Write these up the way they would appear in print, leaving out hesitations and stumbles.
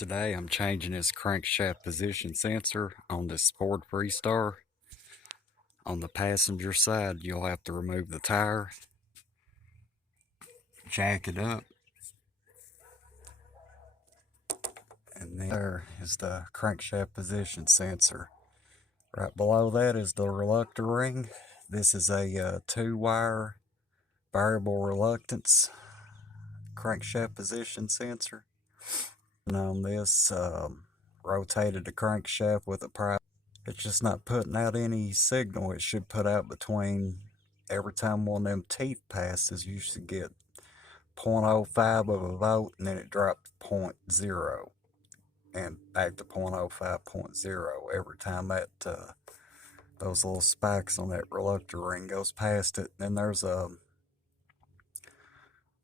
Today I'm changing this crankshaft position sensor on this Ford Freestar. On the passenger side, you'll have to remove the tire, jack it up, and then there is the crankshaft position sensor. Right below that is the reluctor ring. This is a 2-wire variable reluctance crankshaft position sensor. And on this, rotated the crankshaft with a pry. It's just not putting out any signal. It should put out between, every time one of them teeth passes, you should get 0.05 of a volt, and then it drops 0.0 and back to 0.05, 0.0 every time that those little spikes on that reluctor ring goes past it. Then there's a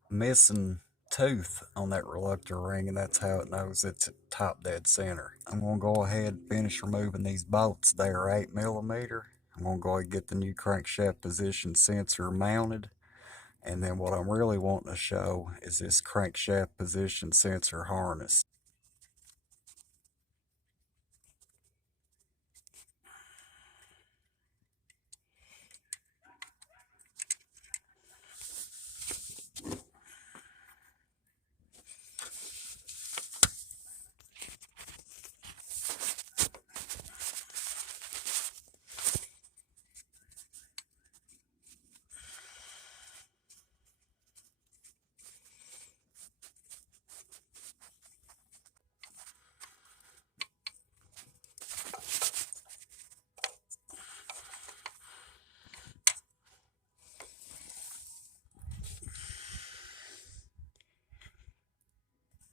missing tooth on that reluctor ring, and that's how it knows it's at top dead center. I'm going to go ahead and finish removing these bolts. They are 8mm. I'm going to go ahead and get the new crankshaft position sensor mounted, and then what I'm really wanting to show is this crankshaft position sensor harness.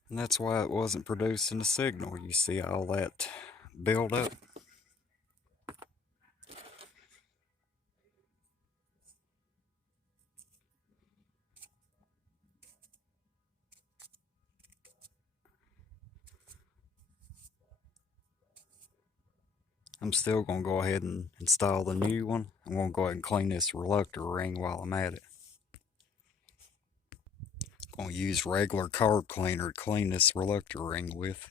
And that's why it wasn't producing a signal. You see all that build up. I'm still going to go ahead and install the new one. I'm going to go ahead and clean this reluctor ring while I'm at it. I'm going to use regular carb cleaner to clean this reluctor ring with.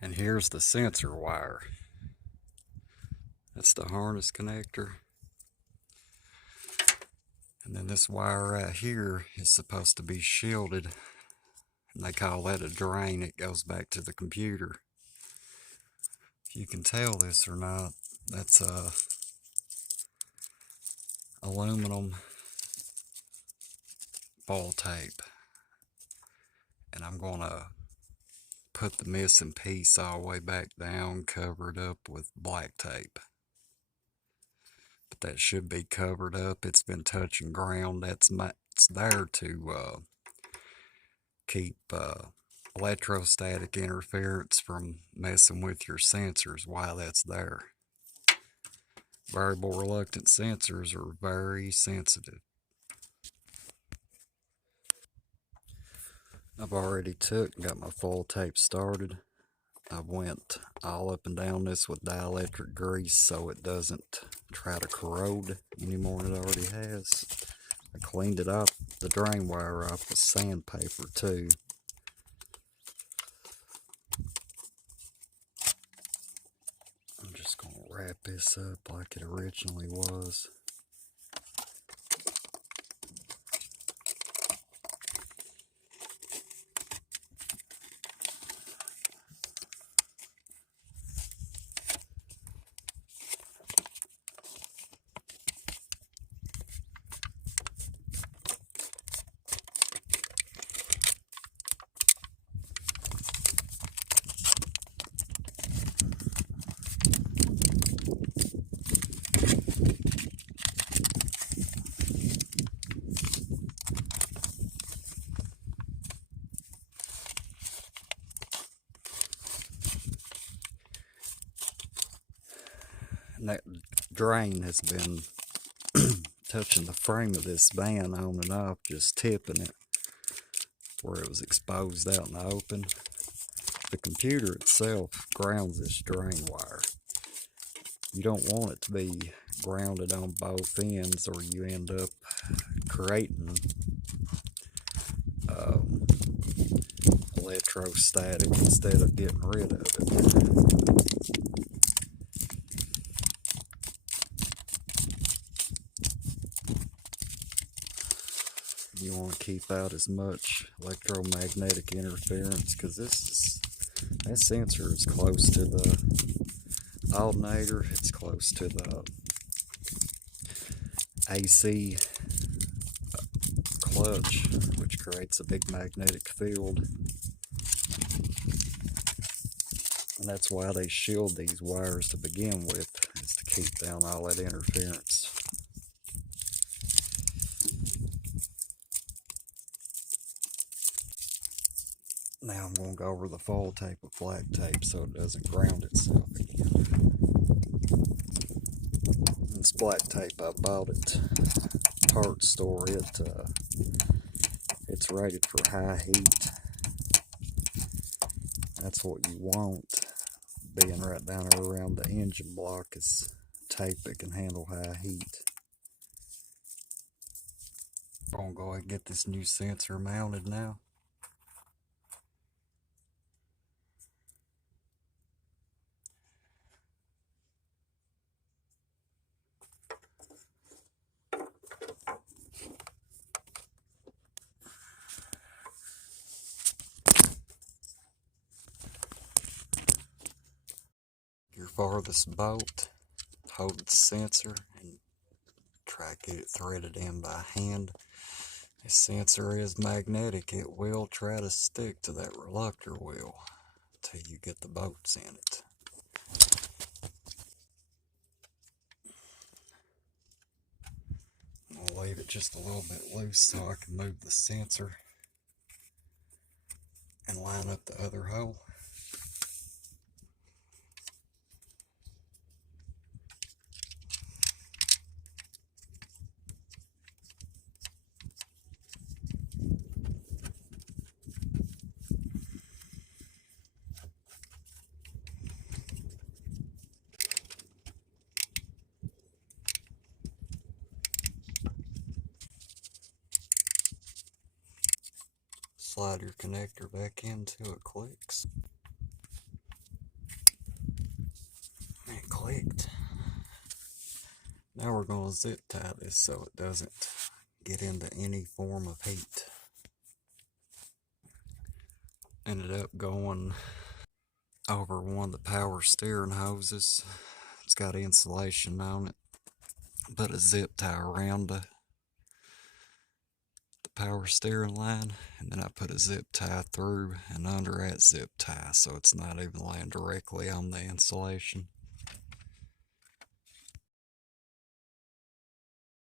And here's the sensor wire. That's the harness connector. And then this wire right here is supposed to be shielded, and they call that a drain. It goes back to the computer. If you can tell this or not, that's aluminum ball tape. And I'm going to put the missing piece all the way back down, cover it up with black tape. But that should be covered up. It's been touching ground. It's there to keep electrostatic interference from messing with your sensors while that's there. Variable reluctance sensors are very sensitive. I've already got my foil tape started. I went all up and down this with dielectric grease so it doesn't try to corrode any more than it already has. I cleaned it off, the drain wire off with sandpaper too. I'm just going to wrap this up like it originally was. And that drain has been touching the frame of this van on and off, just tipping it where it was exposed out in the open. The computer itself grounds this drain wire. You don't want it to be grounded on both ends, or you end up creating electrostatic instead of getting rid of it. You want to keep out as much electromagnetic interference, because that sensor is close to the alternator, it's close to the AC clutch, which creates a big magnetic field. And that's why they shield these wires to begin with, is to keep down all that interference. Now I'm going to go over the foil tape with black tape so it doesn't ground itself again. This black tape, I bought it at parts store. It's rated for high heat. That's what you want. Being right down around the engine block is tape that can handle high heat. I'm going to go ahead and get this new sensor mounted now. Your farthest bolt, hold the sensor and try to get it threaded in by hand. This sensor is magnetic. It will try to stick to that reluctor wheel until you get the bolts in it. I'll leave it just a little bit loose so I can move the sensor and line up the other hole. Slide your connector back into it, clicks. It clicked. Now we're going to zip tie this so it doesn't get into any form of heat. Ended up going over one of the power steering hoses. It's got insulation on it. Put a zip tie around the power steering line, and then I put a zip tie through and under that zip tie so it's not even laying directly on the insulation.